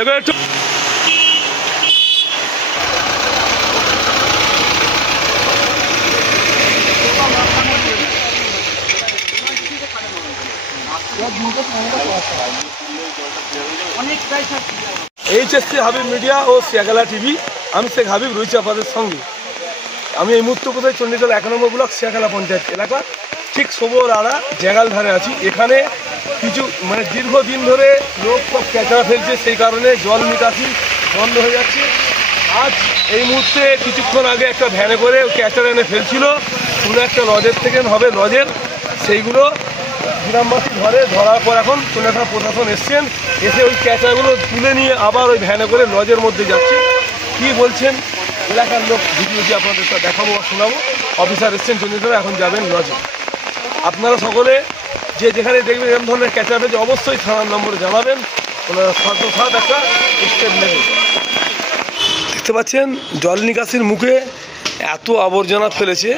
এবার একটু HSC Habib media ও Shekhala TV, আমি শেখ হাবিব রয়েছি আপনাদের সঙ্গে। আমি এই মুহূর্তে কোথায় চণ্ডীতলা 1 নম্বর ব্লক শেখালা পঞ্চায়েত এলাকা, ঠিক সবর আড়া জাগাল ধারে আছি। এখানে কিছু দীর্ঘদিন ধরে লোক সব ক্যাচড়া ফেলছে, সেই কারণে জল নিকাশি বন্ধ হয়ে যাচ্ছে। আজ এই মুহূর্তে কিছুক্ষণ আগে একটা ভ্যানে করে ক্যাচড়া এনে ফেলছিল কোনো একটা লজের থেকে হবে লজের, সেইগুলো গ্রামবাসী ধরার পর এখন কোনো একটা প্রশাসন এসছেন, এসে ওই ক্যাচড়াগুলো তুলে নিয়ে আবার ওই ভ্যানে করে লজের মধ্যে যাচ্ছে। কি বলছেন এলাকার লোক ভিডিওটি আপনাদের দেখাবো বা শোনাবো। অফিসার এসছেন চণ্ডীতলা, এখন যাবেন লজে। আপনারা সকলে যে যেখানে দেখবেন এরকম ধরনের ক্যাচড়া ফেলছে অবশ্যই থানার নম্বরে জানাবেন, ওনারা সাথে একটা স্টেপ নেবেন। দেখতে পাচ্ছেন জল নিকাশির মুখে এত আবর্জনা ফেলেছে,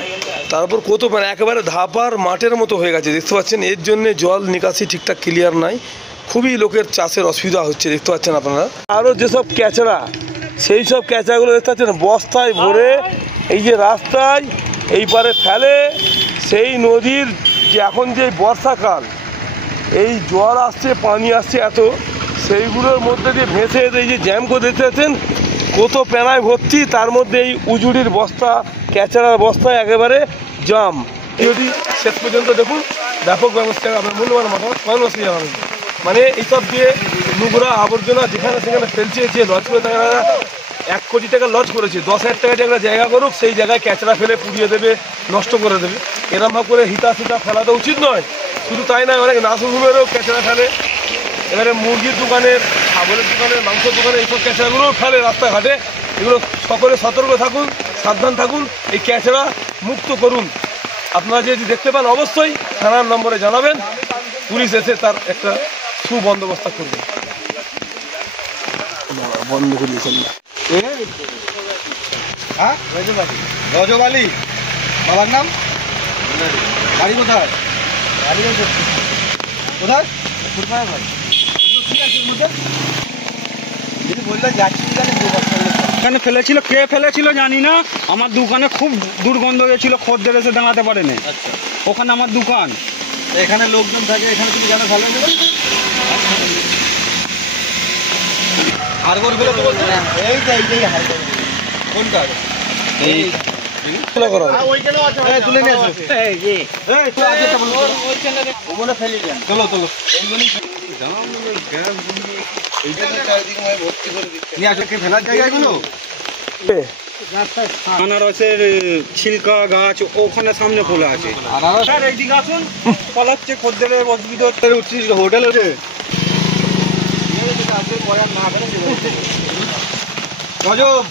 তারপর কত একেবারে ধাপার মাঠের মতো হয়ে গেছে। দেখতে পাচ্ছেন এর জন্যে জল নিকাশি ঠিকঠাক ক্লিয়ার নাই, খুবই লোকের চাষের অসুবিধা হচ্ছে। দেখতে পাচ্ছেন আপনারা আরও যেসব ক্যাচড়া, সেই সব ক্যাচড়াগুলো দেখতে পাচ্ছেন বস্তায় ভরে এই যে রাস্তায় এই পারে ফেলে। সেই নদীর যে এখন যে বর্ষাকাল, এই জল আসছে, পানি আসছে এত, সেইগুলোর মধ্যে দিয়ে ভেসে এই যে জ্যাম করে দেখতে পাচ্ছেন কত প্যানায় ভর্তি, তার মধ্যে এই উজুড়ির বস্তা, ক্যাচড়ার বস্তায় একেবারে জাম। যদি শেষ পর্যন্ত দেখুন, ব্যাপক ব্যবস্থা আপনার মূল্যবান মানুষ জানাবেন। এইসব যে নোংরা আবর্জনা যেখানে সেখানে ফেলছে, যে লজ করে তারা 1 কোটি টাকা লজ করেছে, 10,000 টাকা একটা জায়গা করুক, সেই জায়গায় ক্যাচড়া ফেলে পুড়িয়ে দেবে, নষ্ট করে দেবে। এরমভাবে করে হিতা ফেলা তো উচিত নয়। শুধু তাই নয়, অনেক নার্সিংহোমেরও ক্যাচড়া ফেলে, এবারে মুরগির দোকানের, ছাগলের দোকানের, মাংসের দোকানে এইসব ক্যাচড়াগুলোও ফেলে রাস্তাঘাটে। এগুলো সকলে সতর্ক থাকুন, সাবধান থাকুন, এই ক্যাচড়া মুক্ত করুন। আপনারা যদি দেখতে পান অবশ্যই থানার নম্বরে জানাবেন, পুলিশ এসে তার একটা সুবন্দোবস্ত করবে। বন্ধ করে দিয়েছেন না। হ্যাঁ, রজবালি বাবার নাম, বাড়ি কোথায়? কোথায় এখানে ফেলেছিল, কে ফেলেছিল জানি না। আমার দোকানে খুব দুর্গন্ধ হয়েছিল, খদ্দের এসে দাঁড়াতে পারেনি। আচ্ছা, ওখানে আমার দোকান, এখানে লোকজন থাকে, এখানে তুমি জানো ভালো করে হারগোল গুলো তো বলছে এই যে হারগোল কোনটা এই ওইখানেও আছে, তুলে নিয়ে আসো। এই যে এই তো আগে তো ওইখানে ওগুলো ফেলে দেন। চলো এইগুলি জানাও না, গ্যাস দিয়ে এইটা চারিদিকে মই ভর্তি করে দিচ্ছে। নিয়ে আসো, কে ফেলার জায়গাগুলো আনারসের ছিলকা গাছ ওখানে সামনে খোলা আছে। স্যার এইদিকে আসুন, পালাচ্ছে খদ্দেরের অসুবিধা হচ্ছে। হোটেল আছে গজব।